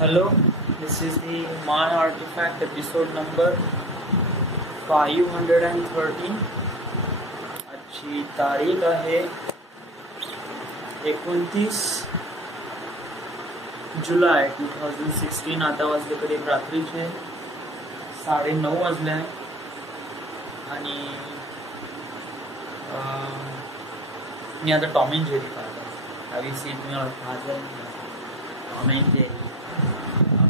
Hello, this is the My Artifact episode number 513. आजची तारीख आहे 29 जुलै 2016. आता वाजले कधी रात्रीचे 9:30 वाजले आहे आणि मी आता टॉम अँड जेरी पाहतो. Have you seen me on Tom and Jerry?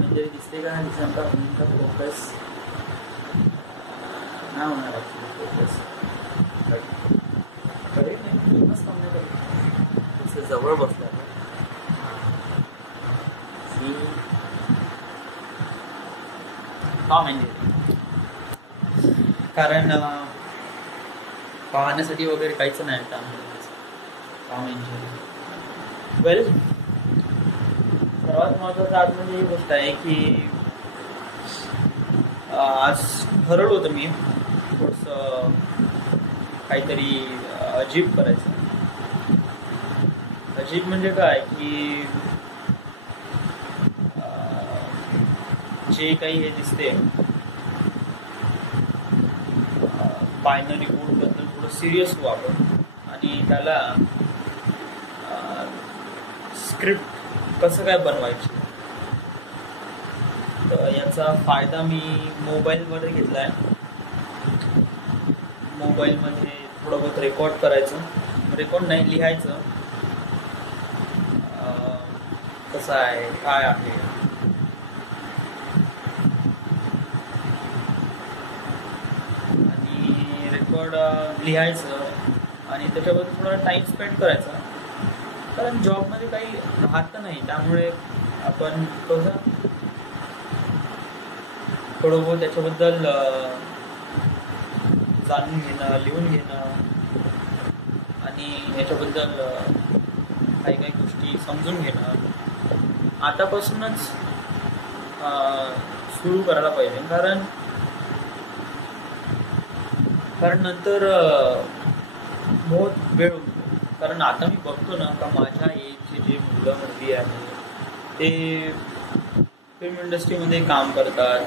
जरी दिसते का दिसणार का फोकस नाही होणार फोकस फेमस नाही जवळ बसला टॉम अँड जेरी, कारण पाहण्यासाठी वगैरे काहीच नाही टॉम अँड जेरी. वेल, सर्वात महत्वाचं आज म्हणजे ही गोष्ट आहे की आज ठरवलं होतं मी थोडंसं काहीतरी अजीब करायचं. अजीब म्हणजे काय की जे काही हे दिसते बायनरी कोडबद्दल थोडं सिरियस व्हावं आणि त्याला स्क्रिप्ट कसं काय बनवायची. तर याचा फायदा मी मोबाईलमध्ये घेतला आहे. मोबाईलमध्ये थोडं बहुत रेकॉर्ड करायचं, रेकॉर्ड नाही लिहायचं, कसं आहे काय आहे. आणि रेकॉर्ड लिहायचं आणि त्याच्याबद्दल थोडा टाईम स्पेंड करायचा, कारण जॉबमध्ये काही राहत नाही. त्यामुळे आपण कसं थोडं बहुत त्याच्याबद्दल जाणून घेणं, लिहून घेणं आणि याच्याबद्दल काही काही गोष्टी समजून घेणं आतापासूनच सुरू करायला पाहिजे. कारण नंतर बहुत वेळ होतो. कारण आता मी बघतो ना का माझ्या एजचे जे मुलं मुली आहे ते फिल्म इंडस्ट्रीमध्ये काम करतात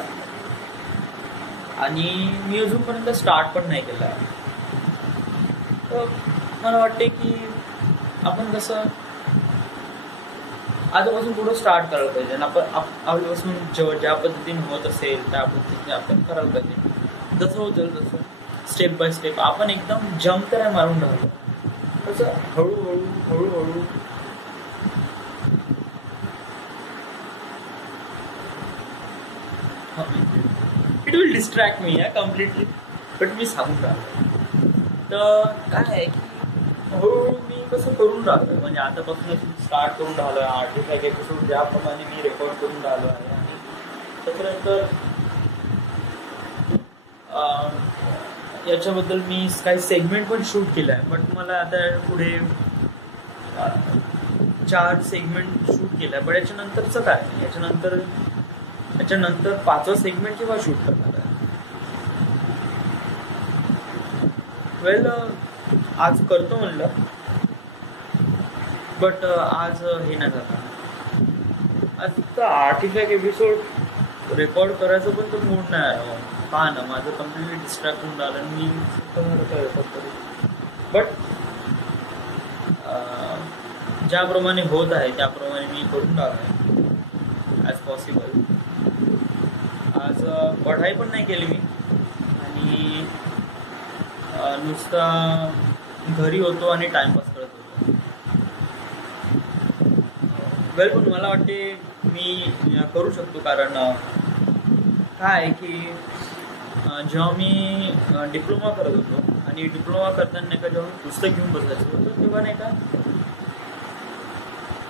आणि मी अजूनपर्यंत स्टार्ट पण नाही केला आहे. तर मला वाटते की आपण कसं आजपासून पुढं स्टार्ट करायला पाहिजे आणि आपण आपल्यापासून ज्या पद्धतीने होत असेल त्या पद्धतीने आपण करायला पाहिजे. जसं होतं तसं स्टेप बाय स्टेप. आपण एकदम जम्प तर मारून राहिलो, तसं हळूहळू it will distract me completely. But मी सांगून राहिलो तर काय आहे की हळूहळू मी कसं करून राहिलो, म्हणजे आतापासून स्टार्ट करून राहिलो आहे. आर्टिफॅक्ट एपिसोड ज्याप्रमाणे मी रेकॉर्ड करून राहिलो आहे आणि त्याच्यानंतर याच्याबद्दल मी काही सेगमेंट पण शूट केलं आहे. बट मला आता पुढे 4 सेगमेंट शूट केलं आहे. बट याच्यानंतरचं काय, याच्यानंतर 5वा सेगमेंट किंवा शूट करणार आहे. वेल, आज करतो म्हणलं, बट आज हे नाही झालं. आज फक्त आर्टिफॅक्ट एपिसोड रेकॉर्ड करायचं पण तो मूड नाही आहे. पहा ना, माझं कम्प्लिटली डिस्ट्रॅक्ट होऊन राहिलं आणि मी काय रेकॉर्ड करू. बट ज्याप्रमाणे होत आहे त्याप्रमाणे मी करून राहिलो आहे ॲज पॉसिबल. आज पढाई पण नाही केली मी आणि नुसता घरी होतो आणि टाइमपास करत होतो. वेल, पण मला वाटते मी करू शकतो, कारण काय आहे की जेव्हा मी डिप्लोमा करत होतो आणि डिप्लोमा करताना नाही का जेव्हा मी पुस्तक घेऊन बसायचं होतं तेव्हा नाही का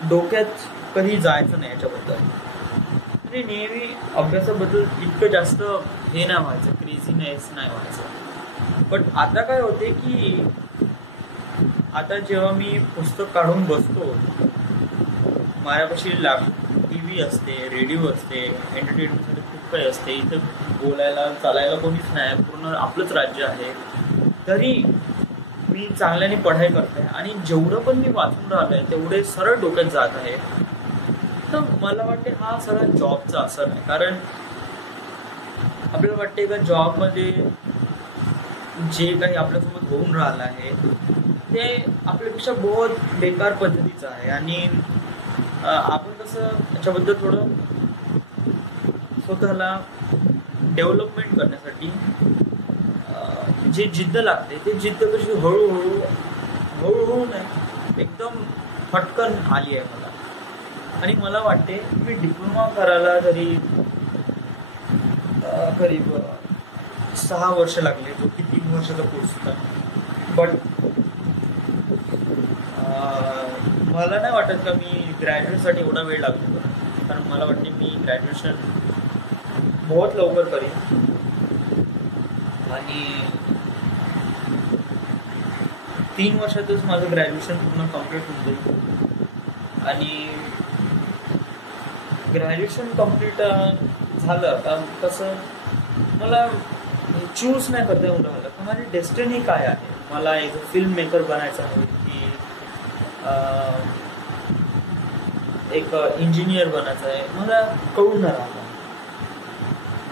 डोक्यात कधी जायचं नाही याच्याबद्दल. म्हणजे नेहमी अभ्यासाबद्दल इतकं जास्त हे नाही व्हायचं, क्रेझीनेस नाही व्हायचं. बट आता काय होते की आता जेव्हा मी पुस्तक काढून बसतो, माझ्यापाशी TV असते, रेडिओ असते, एंटरटेनमेंटसाठी खूप काही असते. इथं बोलायला चालायला कोणीच नाही, पूर्ण आपलंच राज्य आहे. तरी मी चांगल्याने पढाई करते आणि जेवढं पण मी वाचून राहिलोय तेवढे सरळ डोक्यात जात आहे. तर मला वाटते हा सगळा जॉबचा असर आहे. कारण आपल्याला वाटते का जॉबमध्ये जे काही आपल्यासोबत होऊन राहिलं आहे ते आपल्यापेक्षा बहुत बेकार पद्धतीचं आहे. आणि आपण कसं त्याच्याबद्दल थोडं स्वतःला डेव्हलपमेंट करण्यासाठी जे जिद्द लागते ते जिद्द कशी हळूहळू नाही एकदम फटकन आली आहे मला. आणि मला वाटते मी डिप्लोमा करायला तरी करीब 6 वर्ष लागले, जो की 3 वर्षाचा कोर्स होता. बट मला नाही वाटत का मी ग्रॅज्युएटसाठी एवढा वेळ लागतो. कारण मला वाटते मी ग्रॅज्युएशन बहुत लवकर करीन आणि 3 वर्षातच माझं ग्रॅज्युएशन पूर्ण कम्प्लीट होऊन जाईल. आणि ग्रॅज्युएशन कम्प्लीट झालं का कसं मला चूज नाही करता येऊन राहिलं तर माझी डेस्टिनी काय आहे. मला एज अ फिल्म मेकर बनायचं आहे की एक इंजिनियर बनायचं आहे, मला कळून नाही राहिलं.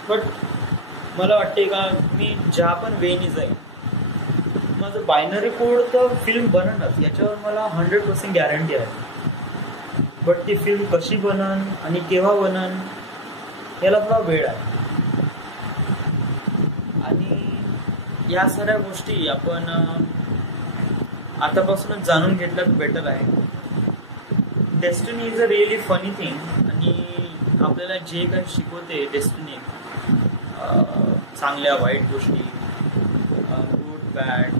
बट मला वाटते का मी ज्या पण वेनी जाईल माझं बायनरी कोड तर फिल्म बनणच याच्यावर मला 100% गॅरंटी आहे. बट ती फिल्म कशी बनन आणि केव्हा बनन याला थोडा वेळ आहे. आणि या सगळ्या गोष्टी आपण आतापासूनच जाणून घेतल्यात बेटर आहे. Destiny is a really funny thing. आणि आपल्याला जे काही शिकवते डेस्टिनी चांगल्या वाईट गोष्टी, गुड बॅड,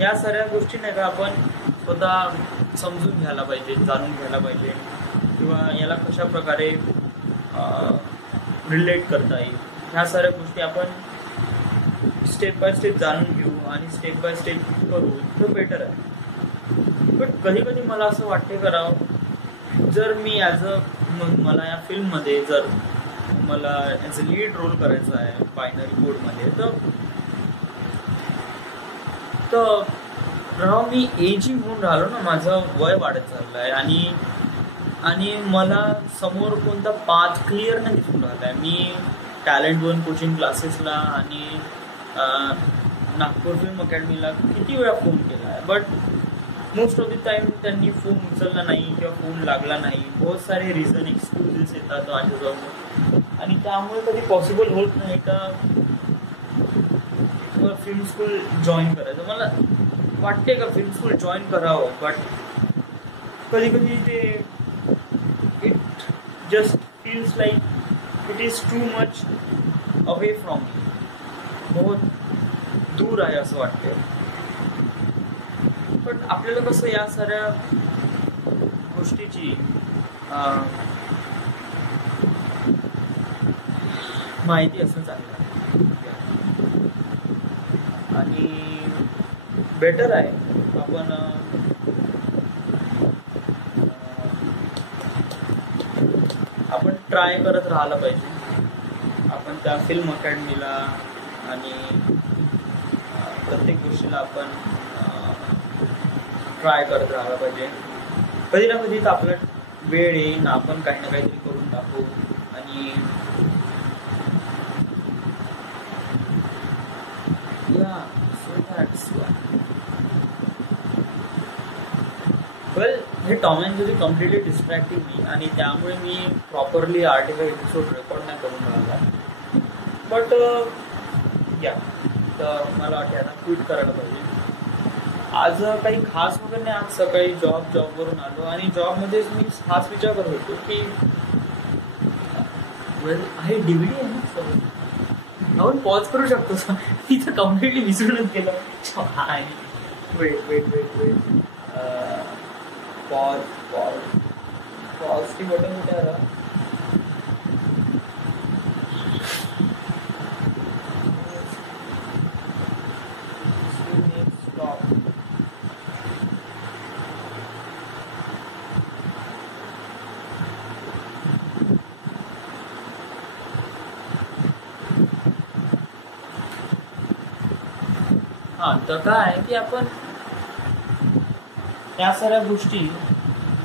या सगळ्या गोष्टी नाही का आपण स्वतः समजून घ्यायला पाहिजे, जाणून घ्यायला पाहिजे किंवा याला कशा प्रकारे रिलेट करता येईल. ह्या साऱ्या गोष्टी आपण स्टेप बाय स्टेप जाणून घेऊ आणि स्टेप बाय स्टेप करू तर बेटर आहे. बट कधी कधी मला असं वाटते करावं जर मी ॲज अ मला या फिल्ममध्ये जर मला ॲज अ लीड रोल करायचा आहे बायनरी कोडमध्ये तर राव मी एजिंग होऊन राहिलो ना, माझं वय वाढत चाललं आहे आणि मला समोर कोणता पाथ क्लिअर नाही दिसून राहिला आहे. मी टॅलेंट वन कोचिंग क्लासेसला आणि नागपूर फिल्म अकॅडमीला किती वेळा फोन केला आहे. But most of the time त्यांनी फोन उचलला नाही किंवा फोन लागला नाही. बहुत सारे रिझन एक्सक्युजेस येतात माझ्याजवळ आणि त्यामुळे कधी पॉसिबल होत नाही का फिल्म स्कूल जॉईन करायचं. मला वाटते का फिल्म स्कूल जॉईन करावं. बट कधी कधी ते it just feels like it is too much away from me, बहुत दूर आहे असं वाटते. पण आपल्याला कसं या साऱ्या गोष्टीची माहिती असणं चांगलं आणि बेटर आहे. आपण ट्राय करत राहायला पाहिजे. आपण त्या फिल्म अकॅडमीला आणि प्रत्येक गोष्टीला आपण ट्राय करत राहायला पाहिजे. कधी ना कधी तर आपला वेळ येईन, आपण काही ना काहीतरी करून टाकू. आणि वेल हे Tom and Jerry completely distracting me आणि त्यामुळे मी प्रॉपरली आर्टिकल एपिसोड रेकॉर्ड नाही करून राहिला. बट या तर मला वाटते आता क्विट करायला पाहिजे. आज काही खास वगैरे नाही. आज सकाळी जॉबवरून आलो आणि जॉबमध्येच मी खास विचार करत होतो की वेल हे DVD आहे ना सर, आपण पॉज करू शकतो. तिथं कम्प्लिटली विसरूनच गेलं. वेट पॉज ती बटन कुठे आला. हां, तर काय आहे की आपण या साऱ्या गोष्टी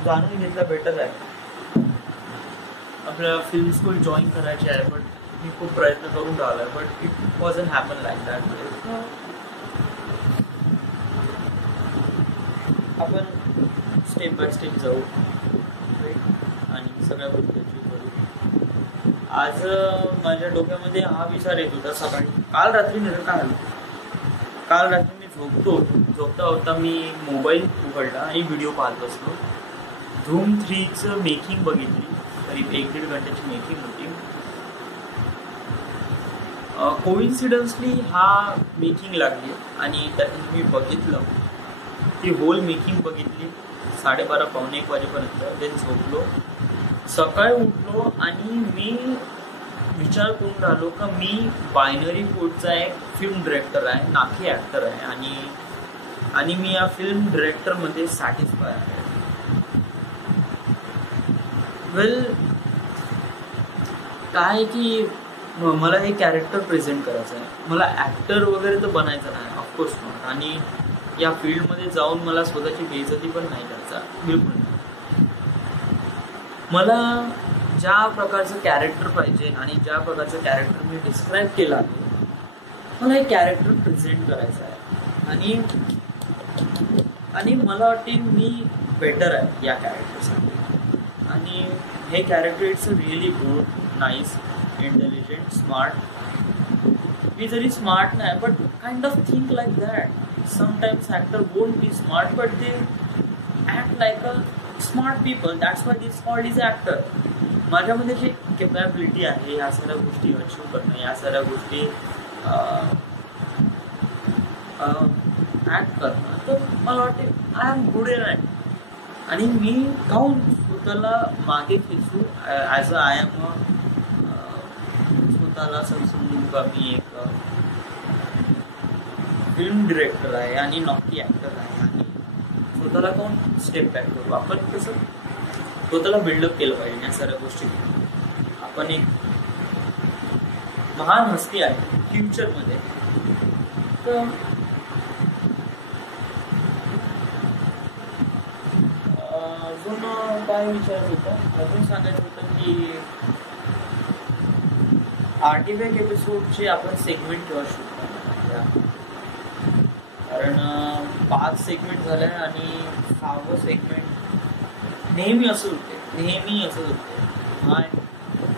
जाणून घेतल्या बेटर आहे. आपल्याला फिल्म स्कूल जॉईन करायची आहे, बट मी खूप प्रयत्न करून राहिलो आहे, but it wasn't happen like that. आपण स्टेप बाय स्टेप जाऊ आणि सगळ्या गोष्टी अचीव करू. आज माझ्या डोक्यामध्ये हा विचार येत होता सकाळी. काल रात्री मी झोपता होता मी मोबाईल उघडला आणि व्हिडिओ पाहत बसलो. धूम 3चं मेकिंग बघितली, करीब 1-1.5 घंट्याची मेकिंग होती. कोइन्सिडन्सली हा मेकिंग लागली आणि त्यातून मी बघितलं, ती होल मेकिंग बघितली 12:30-1 वाजेपर्यंत. देन झोपलो. सकाळी उठलो आणि मी विचार करून राहिलो का मी बायनरी कोडचा एक फिल्म डिरेक्टर आहे, नाकी ॲक्टर आहे आणि मी या फिल्म डिरेक्टरमध्ये सॅटिस्फाय आहे. वेल, काय की मला हे कॅरेक्टर प्रेझेंट करायचं आहे. मला ॲक्टर वगैरे तर बनायचं नाही, ऑफकोर्स नॉट. आणि या फील्डमध्ये जाऊन मला स्वतःची बेइज्जती पण नाही करायचा, बिलकुल नाही. मला ज्या प्रकारचं कॅरेक्टर पाहिजे आणि ज्या प्रकारचं कॅरेक्टर मी डिस्क्राईब केलं आहे, मला हे कॅरेक्टर प्रेझेंट करायचं आहे. आणि मला वाटते मी बेटर आहे या कॅरेक्टरसाठी. आणि हे character it's a really good, nice, intelligent, smart. मी जरी स्मार्ट नाही, but kind of think like that. Sometimes actor won't be smart, but they act like a smart people. That's why this called is actor. माझ्यामध्ये जे capability आहे या सगळ्या गोष्टी achieve करणं, या सगळ्या गोष्टी ॲक्ट करणं, तर मला वाटते I am good in at. आणि मी काहून स्वतःला मागे खेचू ॲज अ आय एम स्वतःला समजून देऊ का मी एक फिल्म डिरेक्टर आहे आणि नॉकी ॲक्टर आहे, आणि स्वतःला काहून स्टेप बॅक करू. आपण कसं स्वतःला बिल्डअप केलं पाहिजे या सगळ्या गोष्टी. आपण एक महान हस्ती आहे फ्युचरमध्ये. तर अजून काय विचारत होतं, अजून सांगायचं होतं की आर्टिफॅक्ट एपिसोडचे आपण सेगमेंट केव्हा शूट करणार. कारण 5 सेगमेंट झाले आणि 6वं सेगमेंट नेहमी असं होते.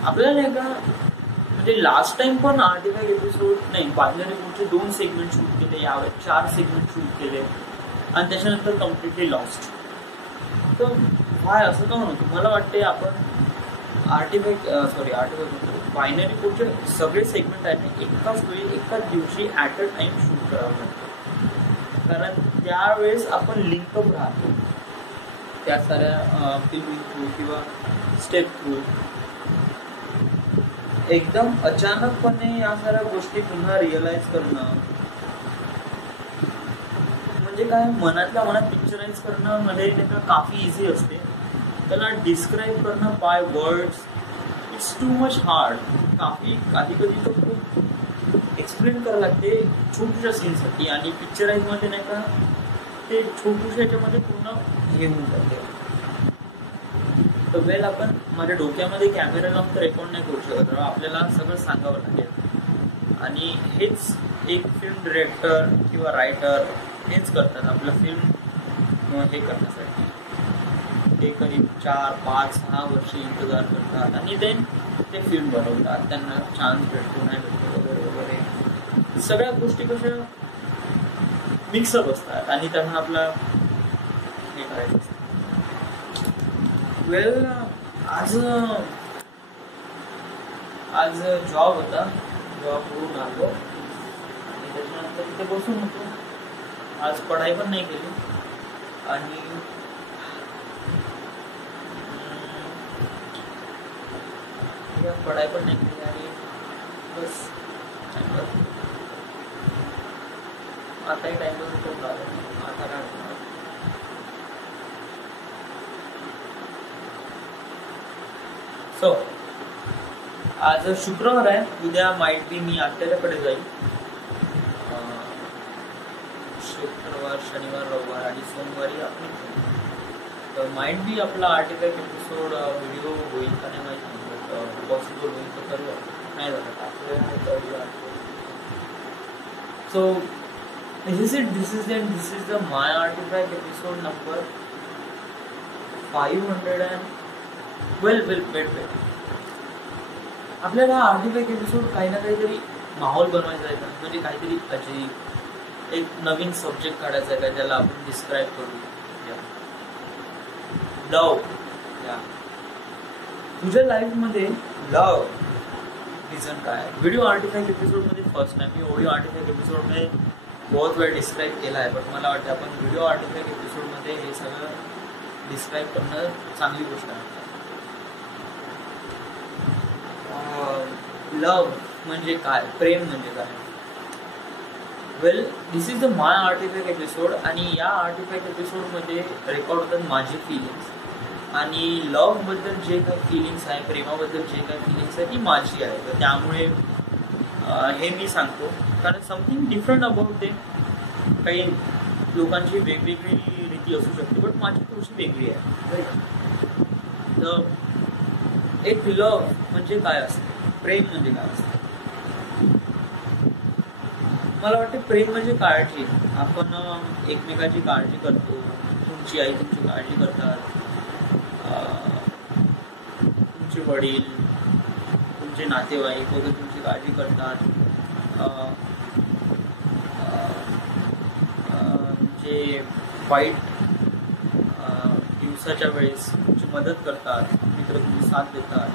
आपल्याला नाही का, म्हणजे लास्ट टाइम पण आर्टिफॅक्ट एपिसोड नाही, बायनरी कोडचे 2 सेगमेंट शूट केले, यावेळेस 4 सेगमेंट शूट केले आणि त्याच्यानंतर कम्प्लिटली लॉस्ट. तर काय असं का होतं. मला वाटते आपण बायनरी कोडचे सगळे सेगमेंट आहेत ना एकाच वेळी एकाच दिवशी ॲट अ टाइम शूट करावं लागतं. कारण त्यावेळेस आपण लिंकअप राहतो त्या साऱ्या फिल्मिंग थ्रू किंवा स्टेप थ्रू. एकदम अचानकपणे या साऱ्या गोष्टी पुन्हा रिअलाइज करणं म्हणजे काय, मनातल्या मनात पिक्चराइज करणं मध्ये काफी इझी असते. त्याला डिस्क्राईब करणं by words it's too much hard. कधी तर खूप एक्सप्लेन करावं लागते छोट्याशा सीनसाठी, आणि पिक्चराइजमध्ये नाही का ते छोट्याशा याच्यामध्ये पूर्ण हे होऊन जाते. तर वेल, आपण माझ्या डोक्यामध्ये कॅमेरा लावून तर रेकॉर्ड नाही करू शकत, आपल्याला सगळं सांगावं लागेल. आणि हेच एक फिल्म डिरेक्टर किंवा रायटर हेच करतात आपलं फिल्म हे करण्यासाठी. ते करीब 4-5-6 वर्ष इंतजार करतात आणि देन ते फिल्म बनवतात. त्यांना चान्स भेटतो नाही भेटतो वगैरे वगैरे सगळ्या गोष्टी कशा मिक्सअप असतात आणि त्यांना आपलं हे करायचं असतं. वेल, आज जॉब होता, जॉब करून आलो आणि त्याच्यानंतर तिथे बसून होतो. आज पढाई पण नाही केली आणि पढाई पण नाही केली आणि बस आताही टाइमपास करून आलो. आता काय सो आज शुक्रवार आहे, उद्या माइट बी मी आत्याच्याकडे जाईल. शुक्रवार, शनिवार, रविवार आणि सोमवारी आपण तर माइट बी आपला आर्टिफॅक्ट एपिसोड व्हिडिओ होईल का नाही माहिती. पॉसिबल होईल तर सर्व नाही झालं. So this is the My Artifact episode number 500 and wait. आपल्याला आर्टिफॅक्ट एपिसोड काही ना काहीतरी माहोल बनवायचा आहे का, म्हणजे काहीतरी अजीब एक नवीन सब्जेक्ट काढायचा आहे का ज्याला आपण डिस्क्राईब करू. लव. तुझ्या लाईफमध्ये लव रिझन काय आहे? व्हिडिओ आर्टिफॅक्ट एपिसोडमध्ये फर्स्ट टाइम मी ऑडिओ आर्टिफॅक्ट एपिसोडमध्ये बहुत वेळ डिस्क्राईब केला आहे, पण मला वाटतं आपण व्हिडिओ आर्टिफॅक्ट एपिसोडमध्ये हे सगळं डिस्क्राईब करणं चांगली गोष्ट आहे. लव म्हणजे काय, प्रेम म्हणजे काय? Well, this is the my artifact episode आणि या आर्टिफॅक्ट एपिसोडमध्ये रेकॉर्ड होतात माझी फिलिंग्स आणि लवबद्दल जे काही फिलिंग्स आहे, प्रेमाबद्दल जे काही फिलिंग्स आहे ती माझी आहे. तर त्यामुळे हे मी सांगतो कारण समथिंग डिफरंट अबाउट ते. काही लोकांची वेगवेगळी रीती असू शकते, बट माझी थोडीशी वेगळी आहे. तर एक लव म्हणजे काय असतं, प्रेम म्हणजे काय असतं? मला वाटतं प्रेम म्हणजे काळजी. आपण एकमेकाची काळजी करतो. तुमची आई तुमची काळजी करतात, तुमचे वडील, तुमचे नातेवाईक वगैरे तुमची काळजी करतात, जे वाईट दिवसाच्या वेळेस तुमची मदत करतात, मित्र तुमची साथ देतात.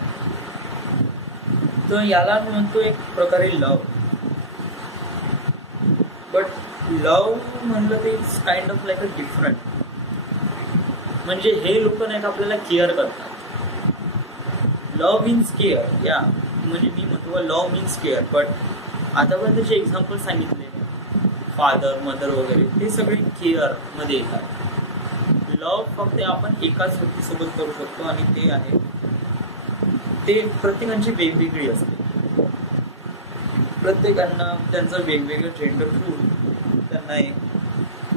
तर याला म्हणतो एक प्रकारे लव. बट लव म्हणलं ते it's kind of like a different. म्हणजे हे लोक नाही का आपल्याला केअर करतात. लव मीन्स केअर. या म्हणजे मी म्हणतो लव मीन्स केअर. बट आतापर्यंत जे एक्झाम्पल सांगितले फादर मदर वगैरे ते सगळे केअर मध्ये येतात. लव फक्त आपण एकाच व्यक्तीसोबत करू शकतो आणि ते आहे ते प्रत्येकांची वेगवेगळी असते. प्रत्येकांना त्यांचं वेगवेगळं जेंडर ठेवून त्यांना एक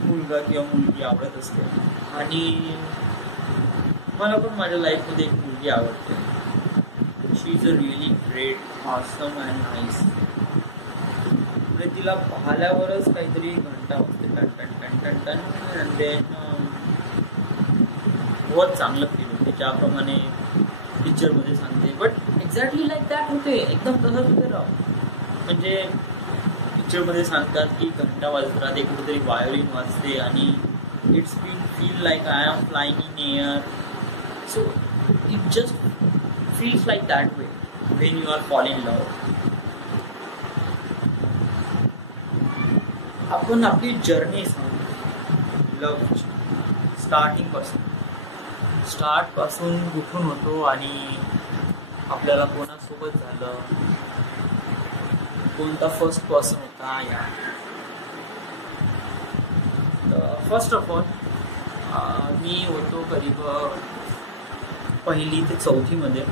मुलगा किंवा मुलगी आवडत असते. आणि मला पण माझ्या लाईफमध्ये एक मुलगी आवडते. She is a really great, awesome and nice. म्हणजे तिला पाहिल्यावरच काहीतरी घंटा वाजते टन टन टन टन टन अँड देन बहुत चांगलं फील होते. ज्याप्रमाणे पिक्चरमध्ये सांगते, बट एक्झॅक्टली लाईक दॅट होते. एकदम तसंच होते राव. म्हणजे पिक्चरमध्ये सांगतात की घंटा वाजत राहते, कुठेतरी वायोलिन वाजते आणि it's feel like I am flying in air. So it just feels like that way when you are fall in love. आपण आपली जर्नी सांगतो लवची, स्टार्ट पासून कुठून होतो आणि आपल्याला कोणासोबत झालं, कोणता फर्स्ट पर्सन होता. या फर्स्ट ऑफ ऑल मी होतो करीब 1ली ते 4थीमध्ये.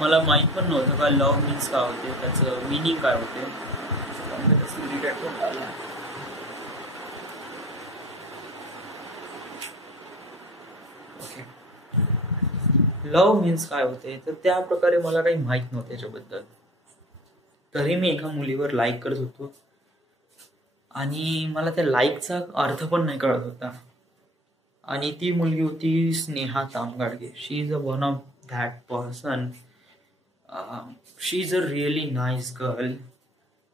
मला माहीत पण नव्हतं का लव मीन्स काय होते, त्याचं मिनिंग काय होते. लव मीन्स काय होते तर त्या प्रकारे मला काही माहीत नव्हतं याच्याबद्दल. तरी मी एका मुलीवर लाईक करत होतो आणि मला त्या लाईकचा अर्थ पण नाही कळत होता. आणि ती मुलगी होती Sneha Tamgadge. She is a one of that person. She is a really nice girl.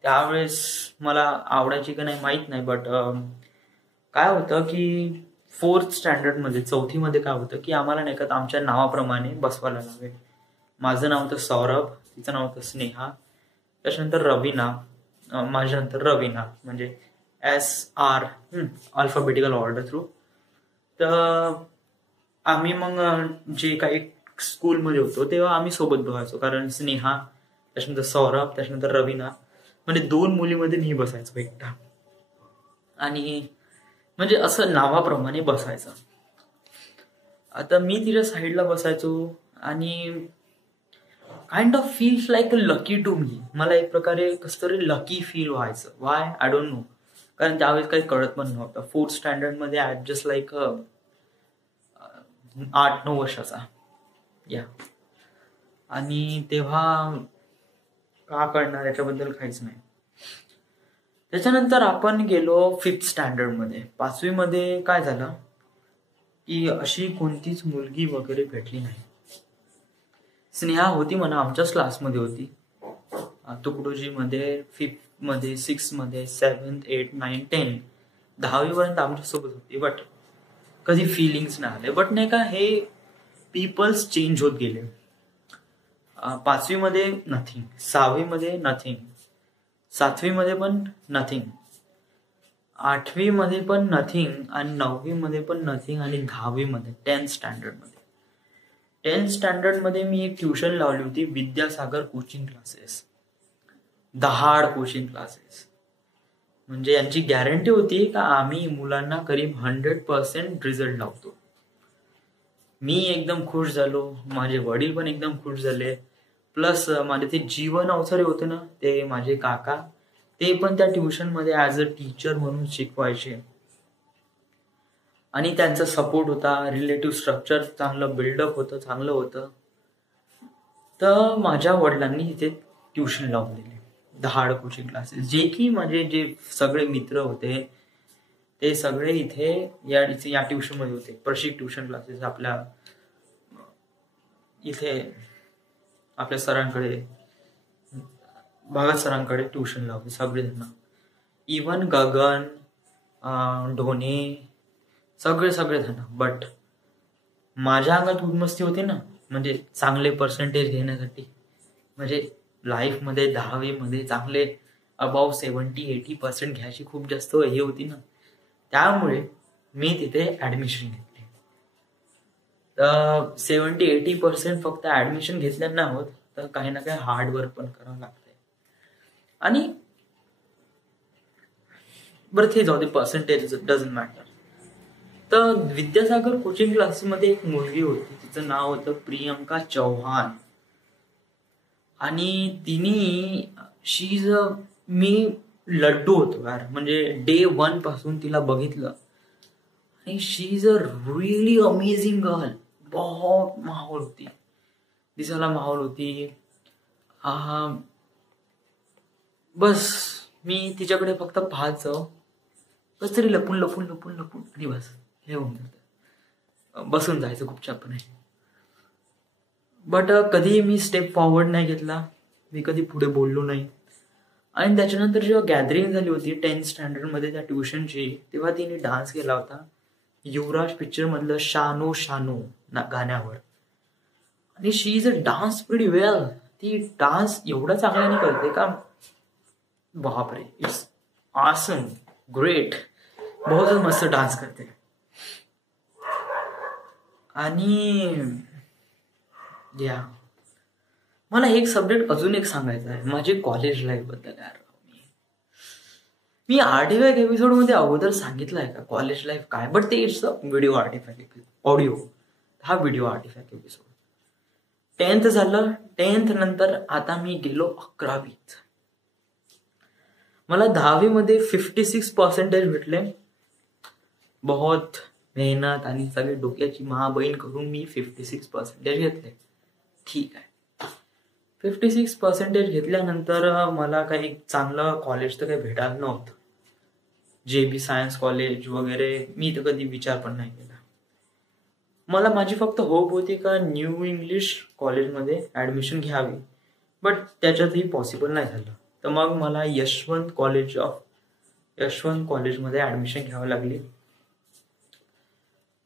त्यावेळेस मला आवडायची का नाही माहीत नाही, बट काय होतं की 4th स्टँडर्डमध्ये 4थीमध्ये काय होतं की आम्हाला नाही का आमच्या नावाप्रमाणे बसवायला लावे. माझं नाव होतं सौरभ, तिचं नाव होतं स्नेहा, त्याच्यानंतर रवीना, माझ्यानंतर रवीना, म्हणजे SR अल्फाबेटिकल ऑर्डर थ्रू. तर आम्ही मग जे काही स्कूलमध्ये होतो तेव्हा आम्ही सोबत बघायचो, कारण स्नेहा, त्याच्यानंतर सौरभ, त्याच्यानंतर रवीना, म्हणजे 2 मुलीमध्ये मी बसायचो एकटा. आणि म्हणजे असं नावाप्रमाणे बसायचं. आता मी तिच्या साईडला बसायचो आणि kind of feels like a lucky to me. मला एक प्रकारे कसं तरी लकी फील व्हायचं. Why I don't know. कारण त्यावेळेस काही कळत पण नव्हतं. 4th स्टँडर्डमध्ये ॲडजस्ट लाईक 8-9 वर्षाचा. या आणि तेव्हा का कळणार याच्याबद्दल काहीच नाही. त्याच्यानंतर आपण गेलो 5th स्टँडर्डमध्ये. 5वी मध्ये काय झालं की अशी कोणतीच मुलगी वगैरे भेटली नाही. स्नेहा होती म्हणा, आमच्याच क्लासमध्ये होती, तुकडोजी मध्ये, 5th मध्ये, 6th मध्ये, 7th, 8th, 9th, 10th, 10वी पर्यंत आमच्यासोबत होती. बट कधी फिलिंग्स नाही आले. बट नाही का, हे पीपल्स चेंज होत गेले. 5वी मध्ये नथिंग, 6वी मध्ये नथिंग, 7वी मध्ये पण नथिंग, 8वी मध्ये पण नथिंग, आणि 9वी मध्ये पण नथिंग, आणि 10वी मध्ये 10th स्टँडर्ड मध्ये 10th स्टँडर्ड मध्ये मी एक ट्युशन लावली होती, विद्यासागर कोचिंग क्लासेस. दहाड कोचिंग क्लासेस. म्हणजे यांची गॅरंटी होती का आम्ही मुलांना करीब 100% रिझल्ट लावतो. मी एकदम खुश झालो, माझे वडील पण एकदम खुश झाले. प्लस माझे ते जीवन अवसरे होते ना, ते माझे काका, ते पण त्या ट्युशन मध्ये ऍज अ टीचर म्हणून शिकवायचे. आणि त्यांचा सपोर्ट होता, रिलेटिव्ह स्ट्रक्चर चांगलं बिल्डअप होतं, चांगलं होतं. तर माझ्या वडिलांनी इथे ट्युशन लावून दिले, दहाड कोचिंग क्लासेस. जे की माझे जे सगळे मित्र होते ते सगळे इथे या ट्युशन मध्ये होते. प्रशिक ट्युशन क्लासेस आपल्या इथे आपल्या सरांकडे, भगत सरांकडे ट्युशन लावली सगळेजण. इवन गगन, ढोणे, सगळे जण. बट माझ्या अंगात उद्मस्ती होती ना, म्हणजे चांगले पर्सेंटेज घेण्यासाठी. म्हणजे लाईफमध्ये 10वी मध्ये चांगले अबाव 70-80% घ्यायची खूप जास्त हे होती ना. त्यामुळे मी तिथे ऍडमिशन घेतली. 70-80% फक्त ऍडमिशन घेतल्यानं नाही होत, तर काही ना काही हार्डवर्क पण करावं लागतंय. आणि बरं ते जाऊ दे, पर्सेंटेज डझंट मॅटर. तर विद्यासागर कोचिंग क्लासमध्ये एक मुलगी होती, तिचं नाव होतं प्रियंका चौहान. आणि शीज मी लड्डू होतो यार, म्हणजे डे 1 पासून तिला बघितलं. आणि she is a really amazing girl. बहुत माहोल होती, दिसायला माहोल होती. बस मी तिच्याकडे फक्त पाहायचं, बस तरी लपून आणि बस हे होऊन जातं, बसून जायचं गुपचापणे. बट कधी मी स्टेप फॉरवर्ड नाही घेतला, मी कधी पुढे बोललो नाही. आणि त्याच्यानंतर जेव्हा गॅदरिंग झाली होती 10th स्टँडर्ड मध्ये त्या ट्युशनची, तेव्हा तिने डान्स केला होता युवराज पिक्चर मधलं शानो शानो गाण्यावर. आणि she is a dance pretty वेल. ती डान्स एवढा चांगल्याने करते का, बापरे, इट्स ऑसम, ग्रेट, बहुत मस्त डान्स करते. आणि या मला एक सब्जेक्ट अजून एक सांगायचं आहे, माझे कॉलेज लाईफ बद्दल. यार मी आर्टिफॅक्ट एपिसोड मध्ये अगोदर सांगितलंय का कॉलेज लाईफ काय, बट ते it's a video artefact audio. हा व्हिडिओ आर्टिफॅक्ट एपिसोड. 10th झालं. 10th नंतर आता मी गेलो 11वीत. मला 10वी मध्ये 56% भेटले. बहुत मेहनत आणि सगळे डोक्याची महाबहीण करून मी 56% घेतले. ठीक आहे. 56% घेतल्यानंतर मला काही चांगलं कॉलेज तर काही भेटायला नव्हतं. JB सायन्स कॉलेज वगैरे मी तर कधी विचार पण नाही केला. मला माझी फक्त होप होती का न्यू इंग्लिश कॉलेजमध्ये ऍडमिशन घ्यावी, बट त्याच्यातही पॉसिबल नाही झालं. तर मग मला यशवंत कॉलेजमध्ये ऍडमिशन घ्यावी लागली.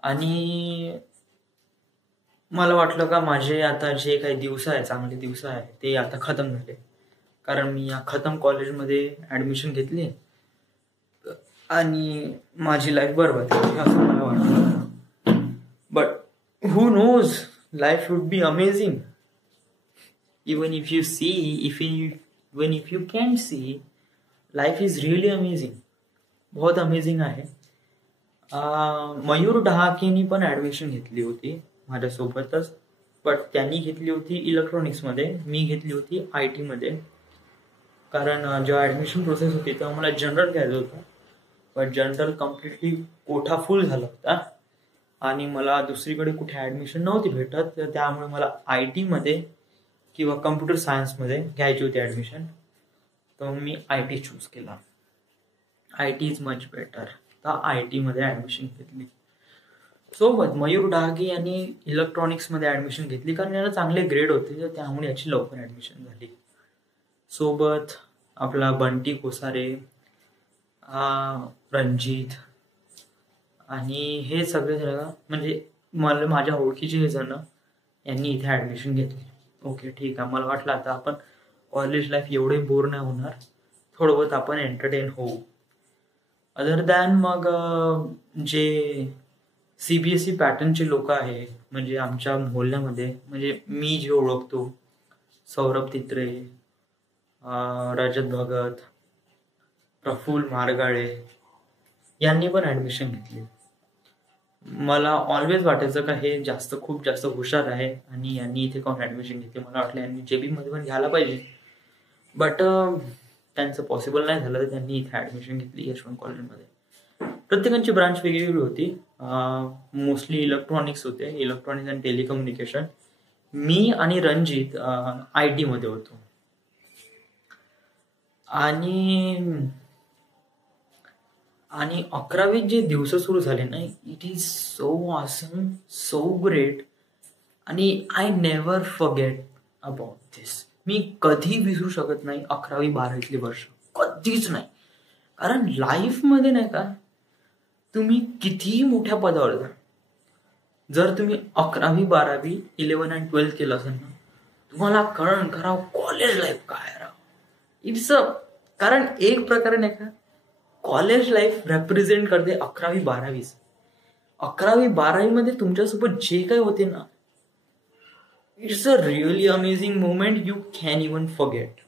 आणि मला वाटलं का माझे आता जे काही दिवस आहे, चांगले दिवस आहे, ते आता खतम झाले, कारण मी या खतम कॉलेजमध्ये ऍडमिशन घेतली आणि माझी लाईफ बरोबर असं मला वाटलं. But who knows, life would be amazing even if you see, even if you can see, life is really amazing, बहुत अमेझिंग आहे. मयूर डहाकेनी पण ऍडमिशन घेतली होती माझ्यासोबतच, बट त्यांनी घेतली होती इलेक्ट्रॉनिक्समध्ये, मी घेतली होती IT मध्ये. कारण जेव्हा ऍडमिशन प्रोसेस होती तेव्हा मला जनरल घ्यायचं होतं, बट जनरल कम्प्लिटली कोठा फुल झाला होता आणि मला दुसरीकडे कुठे ऍडमिशन नव्हती भेटत. तर त्यामुळे मला IT मध्ये किंवा कम्प्युटर सायन्समध्ये घ्यायची होती ॲडमिशन, तर मी IT चूज केला. IT is much better. तर IT मध्ये ॲडमिशन घेतली. सोबत मयूर डागे यांनी इलेक्ट्रॉनिक्समध्ये ॲडमिशन घेतली, कारण याला चांगले ग्रेड होते, तर त्यामुळे याची लवकर ॲडमिशन झाली. सोबत आपला बंटी कोसारे, रणजित आणि हे सगळे जण म्हणजे मला माझ्या ओळखीचे हे जण यांनी इथे ॲडमिशन घेतली. ओके ठीक आहे, मला वाटलं आता आपण कॉलेज लाईफ एवढे बोर नाही होणार, थोडं बहुत आपण एंटरटेन होऊ. अदर दॅन मग जे CBSE पॅटर्नचे लोक आहे, म्हणजे आमच्या मोहल्ल्यामध्ये, म्हणजे मी जे ओळखतो, सौरभ तित्रे, रजत भगत, प्रफुल्ल मारगाळे यांनी पण ॲडमिशन घेतली. मला ऑलवेज वाटायचं का हे खूप जास्त हुशार आहे आणि यांनी इथे कोण ॲडमिशन घेतली. मला वाटलं यांनी JB मध्ये पण घ्यायला पाहिजे, बट त्यांचं पॉसिबल नाही झालं, तर त्यांनी इथे ॲडमिशन घेतली यशवंत कॉलेजमध्ये. प्रत्येकाची ब्रांच वेगवेगळी होती. मोस्टली इलेक्ट्रॉनिक्स होते, इलेक्ट्रॉनिक्स अँड टेलिकम्युनिकेशन. मी आणि रणजित IT मध्ये होतो. आणि 11वीत जे दिवस सुरू झाले ना, it is so awesome, so great, आणि आय नेव्हर फॉरगेट अबाउट दिस. मी कधी विसरू शकत नाही 11वी-12वीतली वर्ष, कधीच नाही. कारण लाईफमध्ये नाही का, तुम्ही कितीही मोठ्या पदावर जा, जर तुम्ही 11वी-12वी 11 आणि 12 केलं असेल ना, तुम्हाला कळण करावं कॉलेज लाईफ काय राव. इट्स कारण एक प्रकारे नाही का, कॉलेज लाईफ रेप्रेझेंट करते 11वी-12वी. 11वी-12वी मध्ये तुमच्यासोबत जे काही होते ना, it's a really amazing moment. You can even forget.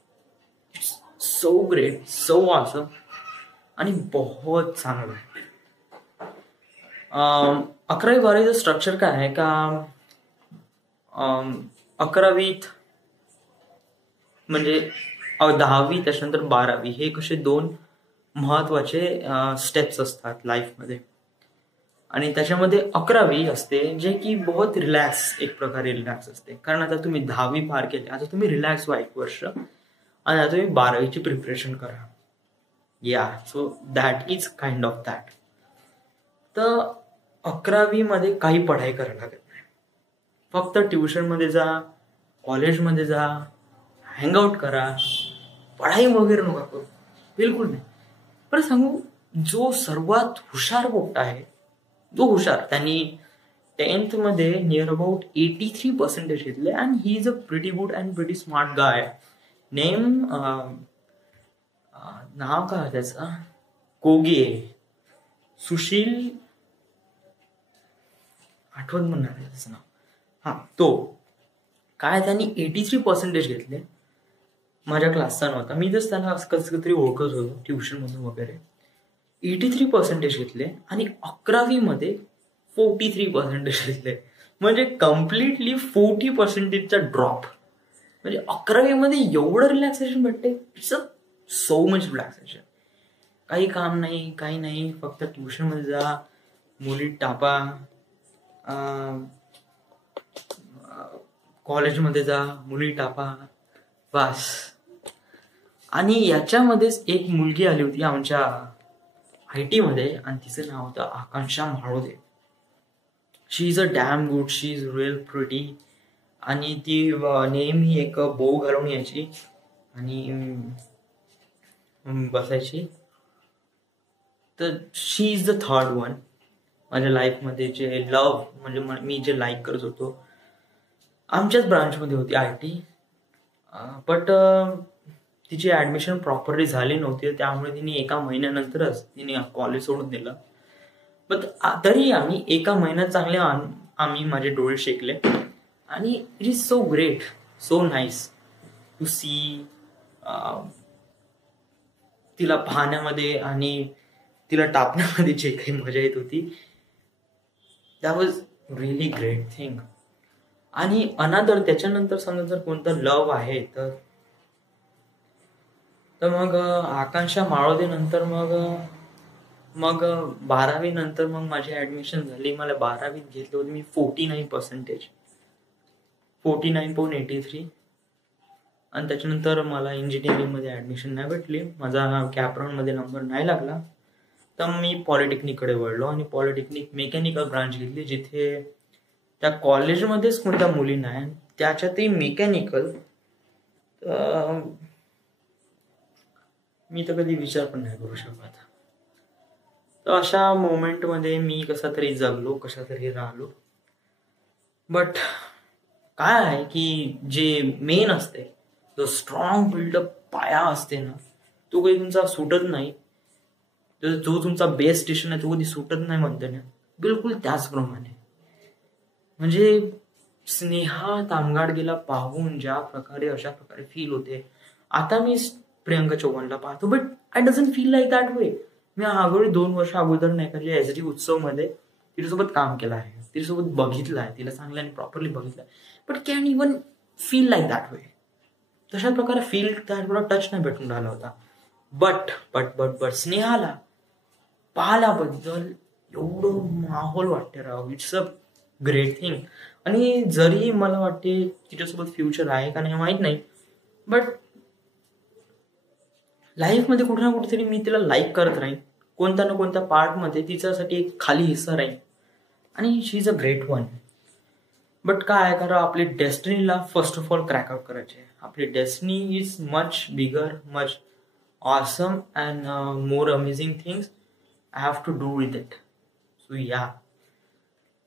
It's so great, so awesome आणि बहुत चांगलं आहे. 11वी-12वीचं स्ट्रक्चर काय आहे का, 11वीत म्हणजे 10वी त्याच्यानंतर 12वी हे कसे दोन महत्वाचे स्टेप्स असतात लाईफमध्ये. आणि त्याच्यामध्ये 11वी असते जे की बहुत रिलॅक्स, एक प्रकारे रिलॅक्स असते. कारण आता तुम्ही 10वी पार केली, आता तुम्ही रिलॅक्स व्हा 1 वर्ष, आणि आता तुम्ही 12वीची प्रिपरेशन करा. So that is kind of that. तर 11वी मध्ये काही पढाई करायला लागत नाही, फक्त ट्युशनमध्ये जा, कॉलेजमध्ये जा, हँगआउट करा, पढाई वगैरे नका करू, बिलकुल नाही. पण सांगू, जो सर्वात हुशार पोट्टा आहे, जो हुशार, त्यांनी 10th मध्ये नियर अबाउट 83% घेतले, and he is a pretty good and pretty smart guy. Name नाव काय त्याचं, कोगे, सुशील, आठवत म्हणणार आहे त्याचं नाव. तो काय, त्यांनी 83% घेतले. माझ्या क्लासचा नव्हता, मी जस्ट त्याला कसं तरी ओळखत होतो ट्युशनमधून वगैरे. 83% घेतले आणि 11वी मध्ये 43% घेतले. म्हणजे कम्प्लिटली 40%चा ड्रॉप. म्हणजे 11वी मध्ये एवढं रिलॅक्सेशन भेटते. It's a so much relaxation. काही काम नाही, काही नाही, फक्त ट्युशनमध्ये जा, मुली टापा, कॉलेजमध्ये जा, मुली टापा, बस. आणि याच्यामध्येच एक मुलगी आली होती आमच्या IT मध्ये, आणि तिचं नाव होतं Akanksha Mhalode. She is a damn good, she is real pretty. आणि ती नेहमी एक बो घालून यायची आणि बसायची. तर शी इज द थर्ड वन माझ्या लाईफमध्ये, जे लव्ह म्हणजे मी जे लाईक करत होतो. आमच्याच ब्रांचमध्ये होती IT, बट तिची ऍडमिशन प्रॉपरली झाली नव्हती, त्यामुळे तिने 1 महिन्यानंतरच तिने कॉलेज सोडून दिलं. बट तरी आम्ही 1 महिन्यात चांगले आम्ही माझे डोळे शेकले. आणि it is so great, so nice to see तिला पाहण्यामध्ये आणि तिला टापण्यामध्ये जे काही मजा येत होती, that was really great thing. आणि अनादर त्याच्यानंतर समजा जर कोणतं लव्ह आहे तर मग आकांक्षा माळोदे नंतर मग 12वी नंतर मग माझी ऍडमिशन झाली. मला 12वीत घेतलं होतं मी 49%, 49.83. आणि त्याच्यानंतर मला इंजिनिअरिंगमध्ये ॲडमिशन नाही भेटली, माझा कॅपराऊंडमध्ये नंबर नाही लागला, तर मी पॉलिटेक्निककडे वळलो आणि पॉलिटेक्निक मेकॅनिकल ब्रांच घेतली, जिथे त्या कॉलेजमध्येच कोणत्या मुली नाही, त्याच्यातही मेकॅनिकल. मी तर कधी विचार पण नाही करू शकत. तर अशा मोमेंटमध्ये मी कसा तरी जगलो, कशा तरी राहिलो. बट काय आहे की जे मेन असते, जो स्ट्रॉंग बिल्डअप पाया असते ना, तो कधी तुमचा सुटत नाही. जो तुमचा बेस स्टेशन आहे तो कधी सुटत नाही म्हणते ना, बिलकुल त्याचप्रमाणे. म्हणजे स्नेहा तामगाडगेला पाहून ज्या प्रकारे अशा प्रकारे फील होते, आता मी प्रियंका चव्हाणला पाहतो, but I doesn't feel like that way. मी अगोदर 2 वर्ष अगोदर नाही का जे एसडी उत्सवमध्ये तिच्यासोबत काम केलं आहे, तिच्यासोबत बघितलं आहे, तिला चांगल्याने प्रॉपरली बघितलं आहे, but can even feel like that वे. तशा प्रकारे फील त्याला टच नाही भेटून राहिला होता. बट स्नेहाला पाहिल्याबद्दल एवढं माहोल वाटते राव, इट्स अ ग्रेट थिंग. आणि जरी मला वाटते तिच्यासोबत फ्युचर आहे का नाही माहित नाही, बट लाईफमध्ये कुठे ना कुठेतरी मी तिला लाईक करत राहीन, कोणत्या ना कोणत्या पार्टमध्ये तिच्यासाठी एक खाली हिस्सा राहील, आणि she is a great one. But काय आहे, कारण आपली डेस्टिनीला first of all crack out करायचे. आपली destiny is much bigger, much awesome and more amazing things I have to do with it. So yeah,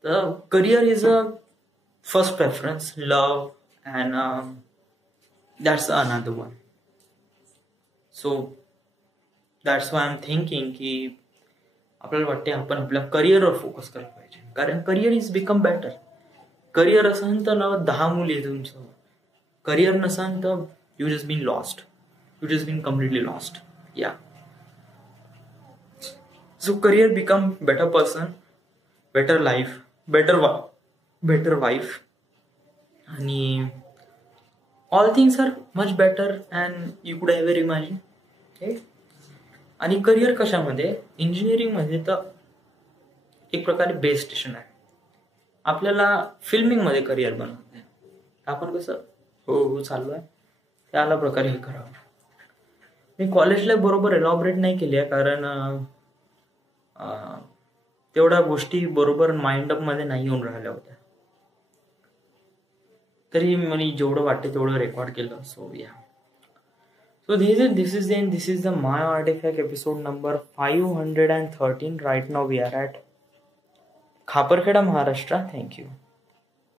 the career is a first preference, love, and that's another one. So that's why I'm thinking की आपल्याला वाटते आपण आपल्या करिअरवर focus करायला पाहिजे, कारण career is become better. Career असेल तर ना 10 मुली आहे तुमचं, करिअर नसेल तर you just been lost, you just been completely lost. Yeah, so career become better person, better life, better wife, आणि all things are much better and you could ever imagine. आणि करिअर कशामध्ये, इंजिनिअरिंगमध्ये तर एक प्रकारे best station आहे. आपल्याला फिल्मिंगमध्ये career बनवते, आपण कसं हो चालू आहे त्याला प्रकारे हे करावं. मी कॉलेजला बरोबर एलॉबरेट नाही केली आहे, कारण तेवढ्या गोष्टी बरोबर माइंडअप मध्ये नाही येऊन राहिल्या होत्या, तरी मला जेवढं वाटतं तेवढं रेकॉर्ड केलं. सो या, so this is the My Artifact episode number 513. Right now we are at Khaparkheda, Maharashtra. Thank you.